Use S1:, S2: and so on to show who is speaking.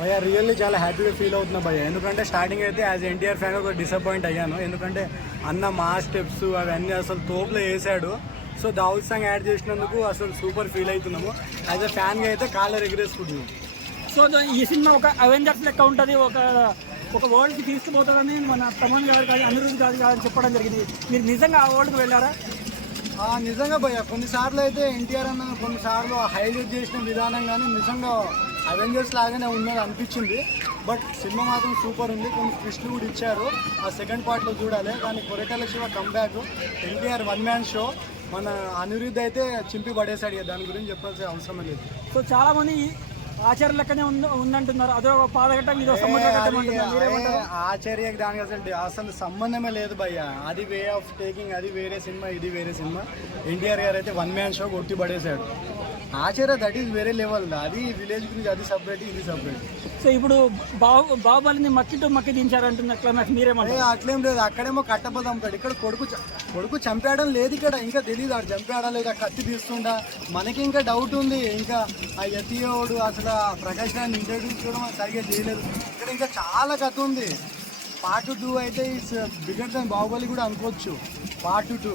S1: భయ్య రియల్లీ చాలా హ్యాపీగా ఫీల్ అవుతున్నా భయ్య. ఎందుకంటే స్టార్టింగ్ అయితే యాజ్ ఎన్టీఆర్ ఫ్యాన్ ఒక డిసప్పాయింట్ అయ్యాను. ఎందుకంటే అన్న మా స్టెప్స్ అవన్నీ అసలు తోపులో వేసాడు. సో దావుల్ సాంగ్ యాడ్ చేసినందుకు అసలు సూపర్ ఫీల్ అవుతున్నాము. యాజ్ ఎ ఫ్యాన్గా అయితే కాలర్ ఎగిరేసుకుంటున్నాం
S2: సో ఈ సినిమా ఒక అవెంజర్స్ లెక్క ఉంటుంది. ఒక ఒక వరల్డ్కి తీసుకుపోతుందని మన తమన్ గారు కానీ అనిరుద్ధ్ గారు కానీ చెప్పడం జరిగింది. మీరు నిజంగా ఆ వరల్డ్కి వెళ్ళారా?
S1: నిజంగా భయ్య కొన్నిసార్లు అయితే ఎన్టీఆర్ అన్న కొన్నిసార్లు హైలైట్ చేసిన విధానం కానీ నిజంగా అవెంజర్స్ లాగానే ఉన్నది అనిపించింది. బట్ సినిమా మాత్రం సూపర్ ఉంది. కొన్ని ట్విస్ట్లు కూడా ఇచ్చారు. ఆ సెకండ్ పార్ట్లో చూడాలి. కానీ Koratala Siva comeback NTR one man show మన అనిరుద్ధ్ అయితే చింపి పడేశాడు ఇక. దాని గురించి చెప్పాల్సిన అవసరం లేదు.
S2: సో చాలా మంది ఆచార్య లెక్కనే ఉంది ఉందంటున్నారు. అదో ఒక పాదఘట్టం ఇదో
S1: ఆశ్చర్యకి దానికి అసలు అసలు సంబంధమే లేదు భయ్య. అది వే ఆఫ్ టేకింగ్ అది వేరే సినిమా ఇది వేరే సినిమా. ఎన్టీఆర్ గారు అయితే వన్ మ్యాన్ షో కొట్టి పడేశాడు. ఆచార్య దట్ ఈస్ వేరే లెవెల్ అది విలేజ్ గురించి అది సపరేట్ ఇది సపరేట్
S2: సో ఇప్పుడు బాహు బాహుబలిని మక్కి టు మక్కి దించారంటున్న క్లైమాక్స్ మీరేమంటారు?
S1: అట్లేం లేదు. అక్కడేమో కట్టపద అమ్ముతాడు ఇక్కడ కొడుకు కొడుకు చంపేయడం లేదు ఇక్కడ. ఇంకా తెలియదు ఆడు చంపేయడం లేదా కత్తి తీస్తుండా మనకి ఇంకా డౌట్ ఉంది. ఇంకా ఆ యతియోడు అసలు ఆ ప్రకాష్ రాని ఇంట్రడ్యూస్ కూడా మనకు సరిగ్గా చేయలేదు. ఇక్కడ ఇంకా చాలా కథ ఉంది. పార్ట్ టూ అయితే ఇట్స్ బిగర్ దాన్ బాహుబలి కూడా అనుకోవచ్చు. Part two